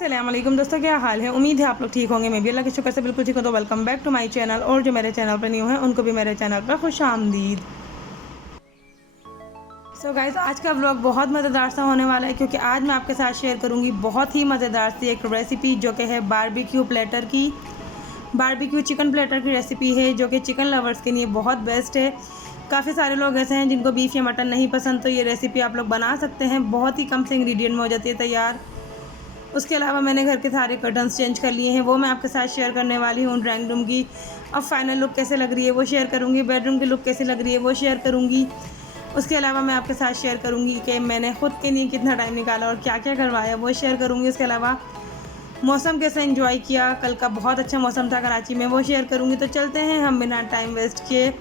अस्सलाम वालेकुम दोस्तों, क्या हाल है। उम्मीद है आप लोग ठीक होंगे। मैं भी अल्लाह के शुक्र से बिल्कुल ठीक हूँ। तो welcome back to my channel. और जो मेरे चैनल पर न्यू हैं उनको भी मेरे चैनल पर खुश आमदीद। सो गाइस, आज का व्लॉग बहुत मज़ेदार सा होने वाला है क्योंकि आज मैं आपके साथ शेयर करूँगी बहुत ही मज़ेदार सी एक रेसिपी जो कि है बारबेक्यू प्लेटर की। बारबेक्यू चिकन प्लेटर की रेसिपी है जो कि चिकन लवर्स के लिए बहुत बेस्ट है। काफ़ी सारे लोग ऐसे हैं जिनको बीफ या मटन नहीं पसंद, तो ये रेसिपी आप लोग बना सकते हैं। बहुत ही कम से इंग्रेडिएंट में हो जाती है तैयार। उसके अलावा मैंने घर के सारे कर्टन्स चेंज कर लिए हैं, वो मैं आपके साथ शेयर करने वाली हूँ। ड्राइंग रूम की अब फाइनल लुक कैसे लग रही है वो शेयर करूँगी। बेडरूम की लुक कैसी लग रही है वो शेयर करूँगी। उसके अलावा मैं आपके साथ शेयर करूँगी कि मैंने ख़ुद के लिए कितना टाइम निकाला और क्या क्या करवाया वो शेयर करूँगी। उसके अलावा मौसम कैसे एंजॉय किया, कल का बहुत अच्छा मौसम था कराची में, वो शेयर करूँगी। तो चलते हैं हम बिना टाइम वेस्ट किए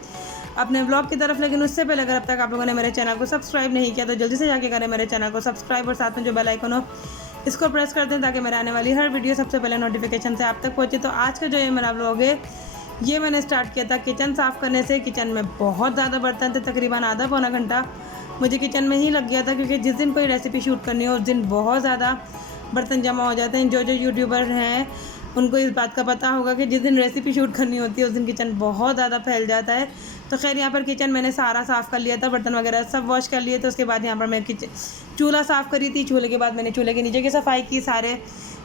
अपने ब्लॉग की तरफ। लेकिन उससे पहले अगर अब तक आप लोगों ने मेरे चैनल को सब्सक्राइब नहीं किया तो जल्दी से जाके करें मेरे चैनल को सब्सक्राइब और साथ में जो बेल आइकन हो इसको प्रेस कर दें ताकि मेरे आने वाली हर वीडियो सबसे पहले नोटिफिकेशन से आप तक पहुँचे। तो आज का जो ये मेरा व्लॉग है ये मैंने स्टार्ट किया था किचन साफ़ करने से। किचन में बहुत ज़्यादा बर्तन थे, तकरीबन आधा पौना घंटा मुझे किचन में ही लग गया था क्योंकि जिस दिन कोई रेसिपी शूट करनी हो उस दिन बहुत ज़्यादा बर्तन जमा हो जाते हैं। जो यूट्यूबर हैं उनको इस बात का पता होगा कि जिस दिन रेसिपी शूट करनी होती है उस दिन किचन बहुत ज़्यादा फैल जाता है। तो खैर यहाँ पर किचन मैंने सारा साफ़ कर लिया था, बर्तन वगैरह सब वॉश कर लिए थे। उसके बाद यहाँ पर मैं चूल्हा साफ़ करी थी। चूल्हे के बाद मैंने चूल्हे के नीचे की सफाई की, सारे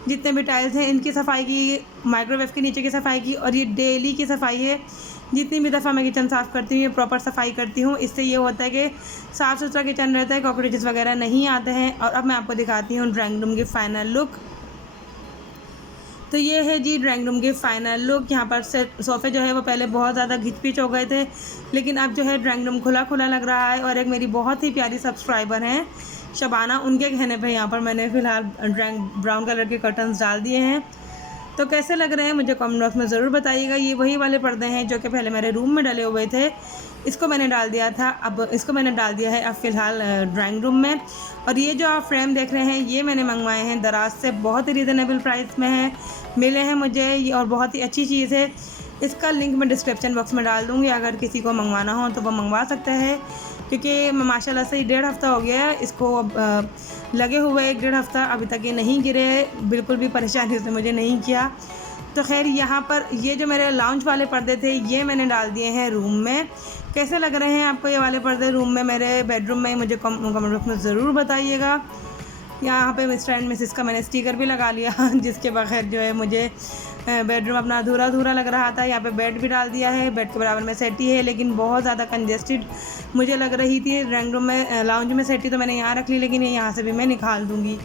जितने भी टाइल्स हैं इनकी सफाई की, माइक्रोवेव के नीचे की सफाई की, और ये डेली की सफाई है। जितनी भी दफ़ा मैं किचन साफ़ करती हूँ ये प्रॉपर सफाई करती हूँ। इससे ये होता है कि साफ़ सुथरा किचन रहता है, कॉकरोचेस वगैरह नहीं आते हैं। और अब मैं आपको दिखाती हूँ ड्राइंग रूम की फ़ाइनल लुक। तो ये है जी ड्राइंग रूम की फ़ाइनल लुक। यहाँ पर सोफ़े जो है वो पहले बहुत ज़्यादा घिच पिच हो गए थे, लेकिन अब जो है ड्राइंग रूम खुला खुला लग रहा है। और एक मेरी बहुत ही प्यारी सब्सक्राइबर हैं शबाना, उनके कहने पे यहाँ पर मैंने फ़िलहाल ब्राउन कलर के कर्टन्स डाल दिए हैं। तो कैसे लग रहे हैं मुझे कमेंट बॉक्स में ज़रूर बताइएगा। ये वही वाले पर्दे हैं जो कि पहले मेरे रूम में डले हुए थे, इसको मैंने डाल दिया था, अब इसको मैंने डाल दिया है अब फ़िलहाल ड्राइंग रूम में। और ये जो आप फ्रेम देख रहे हैं ये मैंने मंगवाए हैं दराज से, बहुत ही रीज़नेबल प्राइस में है मिले हैं मुझे ये, और बहुत ही अच्छी चीज़ है। इसका लिंक मैं डिस्क्रिप्शन बॉक्स में डाल दूँगी, अगर किसी को मंगवाना हो तो वो मंगवा सकते हैं। क्योंकि माशाल्लाह से 1.5 हफ़्ता हो गया है इसको अब लगे हुए, 1-1.5 हफ़्ता अभी तक ये नहीं गिरे, बिल्कुल भी परेशानी उसने मुझे नहीं किया। तो खैर यहाँ पर ये जो मेरे लाउंज वाले पर्दे थे ये मैंने डाल दिए हैं रूम में। कैसे लग रहे हैं आपको ये वाले पर्दे रूम में, मेरे बेडरूम में, मुझे कमेंट बॉक्स में ज़रूर बताइएगा। यहाँ पे मिस्टर एंड मिसेस का मैंने स्टिकर भी लगा लिया जिसके बगैर जो है मुझे बेडरूम अपना अधूरा अधूरा लग रहा था। यहाँ पे बेड भी डाल दिया है, बेड के बराबर में सेटी है, लेकिन बहुत ज़्यादा कंजेस्टेड मुझे लग रही थी ड्राइंग रूम में। लाउंज में सेटी तो मैंने यहाँ रख ली, लेकिन ये यहाँ से भी मैं निकाल दूँगी।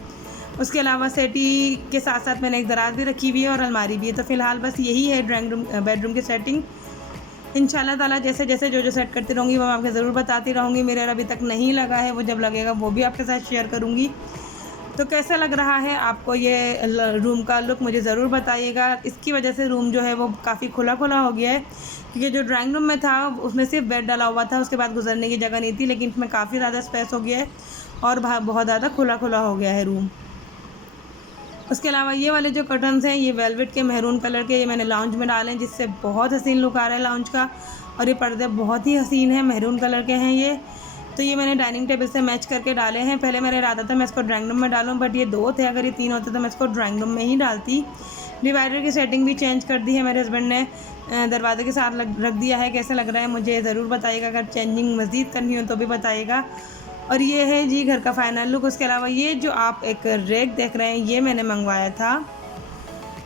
उसके अलावा सेटी के साथ साथ मैंने एक दराज भी रखी हुई है और अलमारी भी है। तो फ़िलहाल बस यही है ड्राइंग रूम बेडरूम की सेटिंग। इंशाल्लाह ताला जैसे जैसे जो सेट करती रहूँगी वो मैं आपको ज़रूर बताती रहूँगी। मेरे अभी तक नहीं लगा है, वो जब लगेगा वो भी आपके साथ शेयर करूँगी। तो कैसा लग रहा है आपको ये रूम का लुक मुझे ज़रूर बताइएगा। इसकी वजह से रूम जो है वो काफ़ी खुला खुला हो गया है, क्योंकि जो ड्राइंग रूम में था उसमें सिर्फ बेड डाला हुआ था, उसके बाद गुजरने की जगह नहीं थी, लेकिन इसमें काफ़ी ज़्यादा स्पेस हो गया है और बहुत ज़्यादा खुला खुला हो गया है रूम। उसके अलावा ये वाले जो कर्टन्स हैं ये वेलवेट के मैरून कलर के, ये मैंने लाउंज में डाले हैं, जिससे बहुत हसीन लुक आ रहा है लाउंज का। और ये पर्दे बहुत ही हसीन हैं, मैरून कलर के हैं ये। तो ये मैंने डाइनिंग टेबल से मैच करके डाले हैं। पहले मेरा इरादा था मैं इसको ड्राइंग रूम में डालूं, बट ये 2 थे, अगर ये 3 होते तो मैं इसको ड्राइंग रूम में ही डालती। डिवाइडर की सेटिंग भी चेंज कर दी है मेरे हस्बैंड ने, दरवाजे के साथ रख दिया है। कैसे लग रहा है मुझे ज़रूर बताइएगा, अगर चेंजिंग मज़ीद करनी हो तो भी बताइएगा। और ये है जी घर का फ़ाइनल लुक। उसके अलावा ये जो आप एक रैक देख रहे हैं ये मैंने मंगवाया था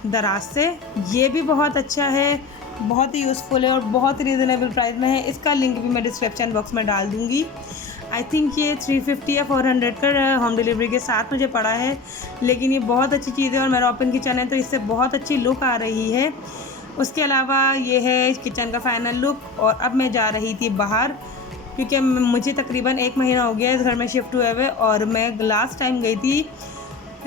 दराज से, ये भी बहुत अच्छा है, बहुत ही यूज़फुल है और बहुत रीज़नेबल प्राइस में है। इसका लिंक भी मैं डिस्क्रिप्शन बॉक्स में डाल दूँगी। आई थिंक ये 350 या 400 का होम डिलीवरी के साथ मुझे पड़ा है, लेकिन ये बहुत अच्छी चीज़ है और मेरा ओपन किचन है तो इससे बहुत अच्छी लुक आ रही है। उसके अलावा ये है किचन का फ़ाइनल लुक। और अब मैं जा रही थी बाहर, क्योंकि मुझे तकरीबन 1 महीना हो गया इस घर में शिफ्ट हुए हुए, और मैं लास्ट टाइम गई थी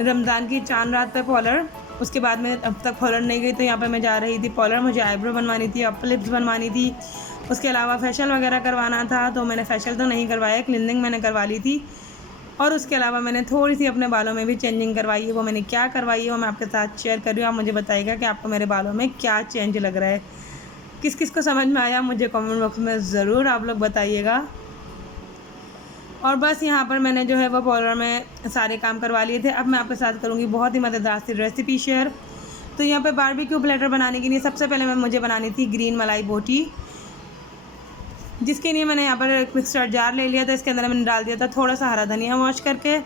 रमज़ान की चांद रात पे पॉलर। उसके बाद मैं अब तक पॉलर नहीं गई, तो यहाँ पे मैं जा रही थी पॉलर। मुझे आईब्रो बनवानी थी, अपर लिप्स बनवानी थी, उसके अलावा फेशियल वगैरह करवाना था। तो मैंने फेशियल तो नहीं करवाया, क्लीनिंग मैंने करवा ली थी। और उसके अलावा मैंने थोड़ी सी अपने बालों में भी चेंजिंग करवाई है। वो मैंने क्या करवाई है वो मैं आपके साथ शेयर कर रही हूँ। आप मुझे बताइएगा कि आपको मेरे बालों में क्या चेंज लग रहा है, किस किस को समझ में आया मुझे कमेंट बॉक्स में ज़रूर आप लोग बताइएगा। और बस यहाँ पर मैंने जो है वो बॉयलर में सारे काम करवा लिए थे। अब मैं आपके साथ करूँगी बहुत ही मज़ेदार सी रेसिपी शेयर। तो यहाँ पे बारबेक्यू प्लेटर बनाने के लिए सबसे पहले मुझे बनानी थी ग्रीन मलाई बोटी, जिसके लिए मैंने यहाँ पर एक मिक्सर जार ले लिया था। इसके अंदर मैंने डाल दिया था थोड़ा सा हरा धनिया वॉश करके।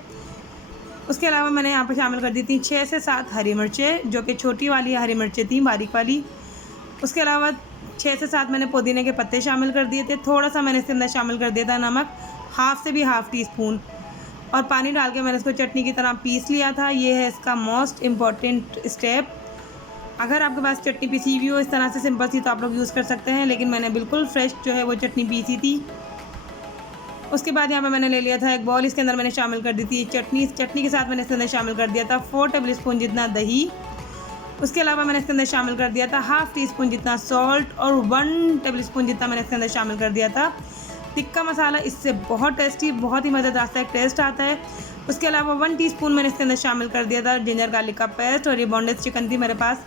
उसके अलावा मैंने यहाँ पर शामिल कर दी थी 6 से 7 हरी मिर्चें, जो कि छोटी वाली हरी मिर्चें थी, बारीक वाली। उसके अलावा 6 से 7 मैंने पुदीने के पत्ते शामिल कर दिए थे। थोड़ा सा मैंने इसके अंदर शामिल कर दिया था नमक, हाफ़ से भी हाफ़ टी स्पून, और पानी डाल के मैंने इसको चटनी की तरह पीस लिया था। ये है इसका मोस्ट इम्पॉर्टेंट स्टेप। अगर आपके पास चटनी पीसी हुई हो इस तरह से सिंपल सी तो आप लोग यूज़ कर सकते हैं, लेकिन मैंने बिल्कुल फ्रेश जो है वो चटनी पीसी थी। उसके बाद यहाँ पे मैंने ले लिया था एक बॉल, इसके अंदर मैंने शामिल कर दी थी चटनी के साथ मैंने इसके अंदर शामिल कर दिया था 4 टेबल स्पून जितना दही। उसके अलावा मैंने इसके अंदर शामिल कर दिया था हाफ़ टी स्पून जितना सॉल्ट, और 1 टेबल स्पून जितना मैंने इसके अंदर शामिल कर दिया था टिक्का मसाला। इससे बहुत टेस्टी, बहुत ही मज़ेदार सा एक टेस्ट आता है। उसके अलावा 1 टीस्पून मैंने इसके अंदर शामिल कर दिया था जिंजर गार्लिक का पेस्ट, और ये बोनलेस चिकन थी मेरे पास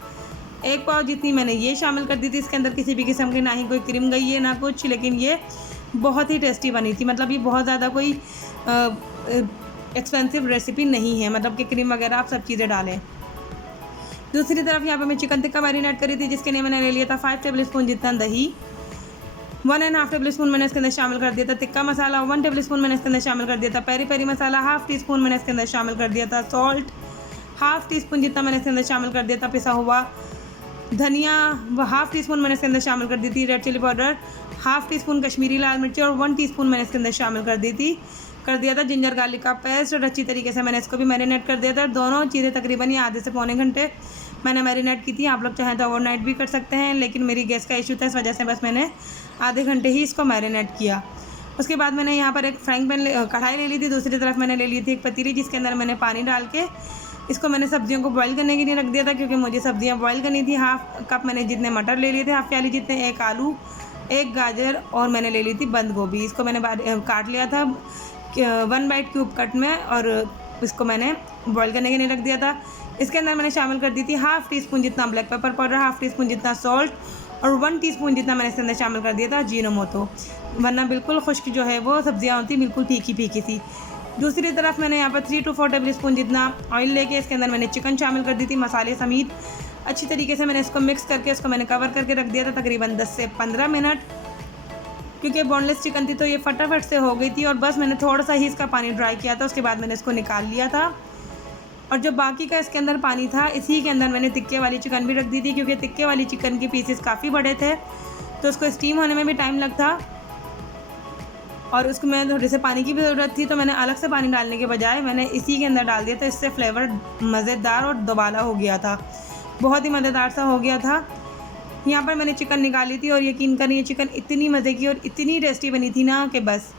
1 पाव जितनी, मैंने ये शामिल कर दी थी। इसके अंदर किसी भी किस्म की ना ही कोई क्रीम गई है ना कुछ, लेकिन ये बहुत ही टेस्टी बनी थी। मतलब ये बहुत ज़्यादा कोई एक्सपेंसिव रेसिपी नहीं है, मतलब कि क्रीम वगैरह आप सब चीज़ें डालें। दूसरी तरफ यहाँ पे मैं चिकन टिक्का मैरिनेट करी थी, जिसके लिए मैंने ले लिया था 5 टेबल स्पून जितना दही, 1.5 टेबल स्पून मैंने इसके अंदर शामिल कर दिया था टिक्का मसाला, 1 टेबल स्पून मैंने इसके अंदर शामिल कर दिया था पेरी पेरी मसाला, हाफ़ टी स्पून मैंने इसके अंदर शामिल कर दिया था सॉल्ट, हाफ़ टी स्पून जितना मैंने इसके अंदर शामिल कर दिया था पिसा हुआ धनिया, हाफ़ टी स्पून मैंने इसके अंदर शामिल कर दी थी red chilli powder, half teaspoon Kashmiri लाल मिर्ची, और 1 टीस्पून मैंने इसके अंदर शामिल कर दिया था जिंजर गार्लिक का पेस्ट, और अच्छी तरीके से मैंने इसको भी मैरिनेट कर दिया था। दोनों चीज़ें तकरीबन ये आधे से पौने घंटे मैंने मैरिनेट की थी। आप लोग चाहें तो ओवरनाइट भी कर सकते हैं, लेकिन मेरी गैस का इशू था, इस वजह से बस मैंने आधे घंटे ही इसको मैरिनेट किया। उसके बाद मैंने यहाँ पर एक फ्राइंग पैन कढ़ाई ले ली थी। दूसरी तरफ मैंने ले ली थी एक पतीली, जिसके अंदर मैंने पानी डाल के इसको मैंने सब्जियों को बॉईल करने के लिए रख दिया था, क्योंकि मुझे सब्जियाँ बॉईल करनी थी। हाफ़ कप मैंने जितने मटर ले लिए थे, हाफ़ प्याली जितने, 1 आलू, 1 गाजर, और मैंने ले ली थी बंद गोभी। इसको मैंने काट लिया था 1 बाइट क्यूब कट में, और इसको मैंने बॉईल करने के लिए रख दिया था। इसके अंदर मैंने शामिल कर दी थी हाफ़ टी स्पून जितना black pepper powder, half tea spoon जितना सॉल्ट, और 1 टीस्पून जितना मैंने इसके अंदर शामिल कर दिया था अजीनोमोटो, वरना बिल्कुल खुश्क जो है वो सब्जियाँ होती बिल्कुल फीकी फीकी सी। दूसरी तरफ मैंने यहाँ पर 3 to 4 टेबल स्पून जितना ऑयल लेके इसके अंदर मैंने चिकन शामिल कर दी थी मसाले समेत। अच्छी तरीके से मैंने इसको मिक्स करके इसको मैंने कवर करके रख दिया था तकरीबन 10 से 15 मिनट, क्योंकि बोनलेस चिकन थी तो ये फटाफट से हो गई थी। और बस मैंने थोड़ा सा ही इसका पानी ड्राई किया था, उसके बाद मैंने इसको निकाल लिया था। और जो बाकी का इसके अंदर पानी था, इसी के अंदर मैंने टिक्के वाली चिकन भी रख दी थी, क्योंकि टिक्के वाली चिकन के पीसेस काफ़ी बड़े थे तो उसको स्टीम होने में भी टाइम लगता, और उसको मैं थोड़े से पानी की भी ज़रूरत थी, तो मैंने अलग से पानी डालने के बजाय मैंने इसी के अंदर डाल दिया था। इससे फ्लेवर मज़ेदार और दोबाला हो गया था, बहुत ही मज़ेदार सा हो गया था। यहाँ पर मैंने चिकन निकाली थी, और यकीन करिए ये चिकन इतनी मज़े की और इतनी टेस्टी बनी थी ना कि बस।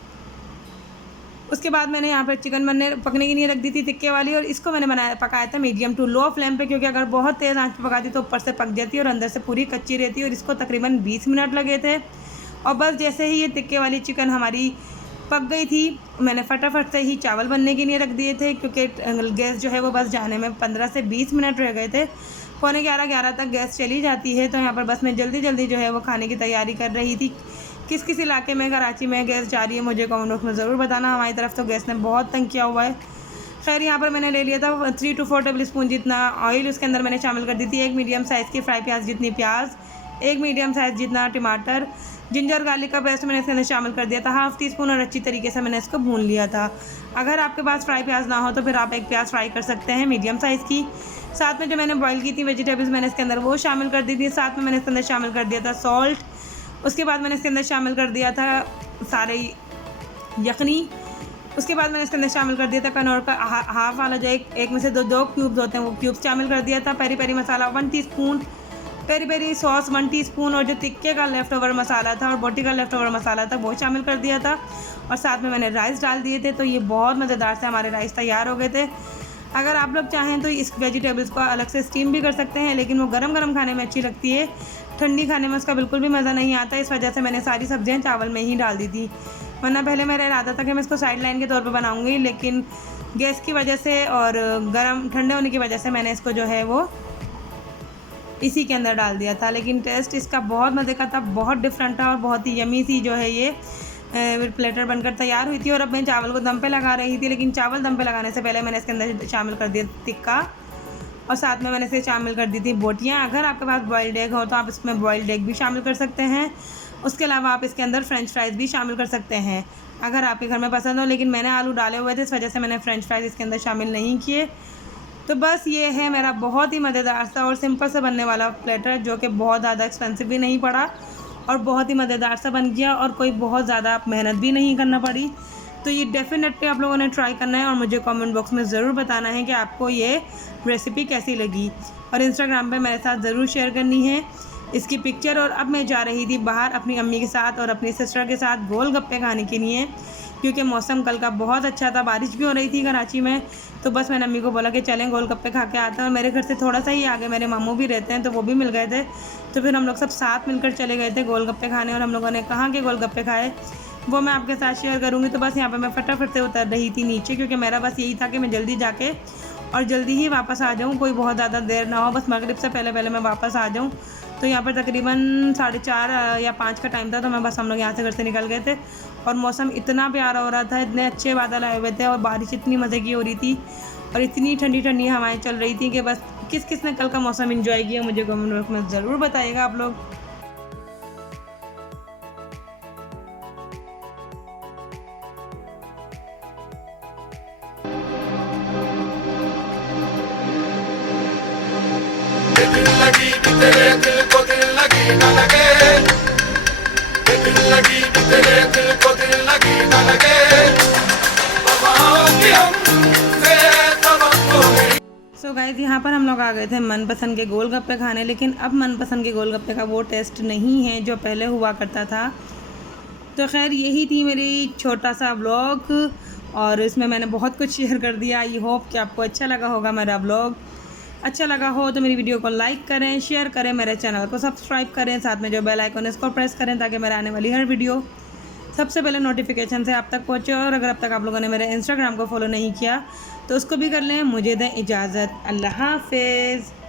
उसके बाद मैंने यहाँ पर चिकन पकने के लिए रख दी थी टिक्के वाली, और इसको मैंने पकाया था मीडियम टू लो फ्लेम पे, क्योंकि अगर बहुत तेज़ आंच पे पकाती तो ऊपर से पक जाती और अंदर से पूरी कच्ची रहती, और इसको तकरीबन 20 मिनट लगे थे। और बस जैसे ही ये टिक्के वाली चिकन हमारी पक गई थी, मैंने फटाफट से ही चावल बनने के लिए रख दिए थे, क्योंकि गैस जो है वो बस जाने में 15 से 20 मिनट रह गए थे। 11:45 तक गैस चली जाती है, तो यहाँ पर बस मैं जल्दी जल्दी जो है वो खाने की तैयारी कर रही थी। किस इलाके में कराची में गैस जा रही है मुझे कमेंट बॉक्स में ज़रूर बताना। हमारी तरफ तो गैस ने बहुत तंग किया हुआ है। खैर यहाँ पर मैंने ले लिया था 3 to 4 टेबल स्पून जितना ऑयल, उसके अंदर मैंने शामिल कर दी थी 1 मीडियम साइज़ की फ्राई प्याज जितनी प्याज, 1 मीडियम साइज़ जितना टमाटर, जिंजर गार्लिक का पेस्ट मैंने इसके अंदर शामिल कर दिया था हाफ़ टी स्पून, और अच्छी तरीके से मैंने इसको भून लिया था। अगर आपके पास फ्राई प्याज ना हो तो फिर आप एक प्याज फ्राई कर सकते हैं मीडियम साइज़ की। साथ में जो मैंने बॉईल की थी वेजिटेबल्स मैंने इसके अंदर वो शामिल कर दी थी। साथ में मैंने इसके अंदर शामिल कर दिया था सॉल्ट। उसके बाद मैंने इसके अंदर शामिल कर दिया था सारे यखनी। उसके बाद मैंने इसके अंदर शामिल कर दिया था कनौर का हाफ़ वाला जो एक में से दो क्यूब्स होते हैं वो क्यूब्स शामिल कर दिया था। Peri peri masala 1 teaspoon, peri peri sauce 1 teaspoon, और जो टिक्के का लेफ़्ट ओवर मसाला था और बोटी का लेफ़्ट ओवर मसाला था वो शामिल कर दिया था। और साथ में मैंने राइस डाल दिए थे, तो ये बहुत मज़ेदार से हमारे राइस तैयार हो गए थे। अगर आप लोग चाहें तो इस वेजिटेबल्स को अलग से स्टीम भी कर सकते हैं, लेकिन वो गरम गरम खाने में अच्छी लगती है, ठंडी खाने में उसका बिल्कुल भी मज़ा नहीं आता। इस वजह से मैंने सारी सब्जियां चावल में ही डाल दी थी, वरना पहले मेरा इरादा था कि मैं इसको साइड लाइन के तौर पे बनाऊंगी, लेकिन गैस की वजह से और गर्म ठंडे होने की वजह से मैंने इसको जो है वो इसी के अंदर डाल दिया था। लेकिन टेस्ट इसका बहुत मज़े का था, बहुत डिफरेंट था और बहुत ही यमी सी जो है ये प्लेटर बनकर तैयार हुई थी और अब मैं चावल को दम पे लगा रही थी। लेकिन चावल दम पे लगाने से पहले मैंने इसके अंदर शामिल कर दिया टिक्का और साथ में मैंने इसे शामिल कर दी थी बोटियाँ। अगर आपके पास बॉइल्ड एग हो तो आप इसमें बॉइल्ड एग भी शामिल कर सकते हैं। उसके अलावा आप इसके अंदर फ्रेंच फ्राइज़ भी शामिल कर सकते हैं अगर आपके घर में पसंद हो। लेकिन मैंने आलू डाले हुए थे, इस वजह से मैंने फ्रेंच फ्राइज़ इसके अंदर शामिल नहीं किए। तो बस ये है मेरा बहुत ही मज़ेदार सा और सिंपल सा बनने वाला प्लेटर, जो कि बहुत ज़्यादा एक्सपेंसिव भी नहीं पड़ा और बहुत ही मज़ेदार सा बन गया और कोई बहुत ज़्यादा मेहनत भी नहीं करना पड़ी। तो ये डेफ़िनेटली आप लोगों ने ट्राई करना है और मुझे कमेंट बॉक्स में ज़रूर बताना है कि आपको ये रेसिपी कैसी लगी और इंस्टाग्राम पे मेरे साथ ज़रूर शेयर करनी है इसकी पिक्चर। और अब मैं जा रही थी बाहर अपनी अम्मी के साथ और अपनी सिस्टर के साथ गोलगप्पे खाने के लिए, क्योंकि मौसम कल का बहुत अच्छा था, बारिश भी हो रही थी कराची में। तो बस मैंने अम्मी को बोला कि चलें गोलगप्पे खा के आते हैं। और मेरे घर से थोड़ा सा ही आगे मेरे मामू भी रहते हैं, तो वो भी मिल गए थे। तो फिर हम लोग सब साथ मिलकर चले गए थे गोलगप्पे खाने और हम लोगों ने कहाँ के गोलगप्पे खाए वो मैं आपके साथ शेयर करूँगी। तो बस यहाँ पर मैं फटाफट से उतर रही थी नीचे, क्योंकि मेरा बस यही था कि मैं जल्दी जाके और जल्दी ही वापस आ जाऊँ, कोई बहुत ज़्यादा देर ना हो, बस मगरिब से पहले पहले मैं वापस आ जाऊँ। तो यहाँ पर तकरीबन 4:30 या 5 का टाइम था, तो मैं बस हम लोग यहाँ से घर से निकल गए थे और मौसम इतना प्यारा हो रहा था, इतने अच्छे बादल आए हुए थे और बारिश इतनी मज़े की हो रही थी और इतनी ठंडी ठंडी हवाएं चल रही थी कि बस किस किस ने कल का मौसम एंजॉय किया मुझे कमेंट बॉक्स में ज़रूर बताइएगा आप लोग। दिल लगी भी तेरे दिल को दिल लगी न लगे, दिल लगी भी तेरे दिल को दिल लगी न लगे, सो गाइस यहाँ पर हम लोग आ गए थे मनपसंद के गोलगप्पे खाने। लेकिन अब मनपसंद के गोलगप्पे का वो टेस्ट नहीं है जो पहले हुआ करता था। तो खैर यही थी मेरी छोटा सा व्लॉग और इसमें मैंने बहुत कुछ शेयर कर दिया। आई होप कि आपको अच्छा लगा होगा मेरा व्लॉग। अच्छा लगा हो तो मेरी वीडियो को लाइक करें, शेयर करें, मेरे चैनल को सब्सक्राइब करें, साथ में जो बेल आइकन है इसको प्रेस करें ताकि मेरे आने वाली हर वीडियो सबसे पहले नोटिफिकेशन से आप तक पहुँचे। और अगर अब तक आप लोगों ने मेरे इंस्टाग्राम को फॉलो नहीं किया तो उसको भी कर लें। मुझे दें इजाज़त। अल्लाह हाफिज़।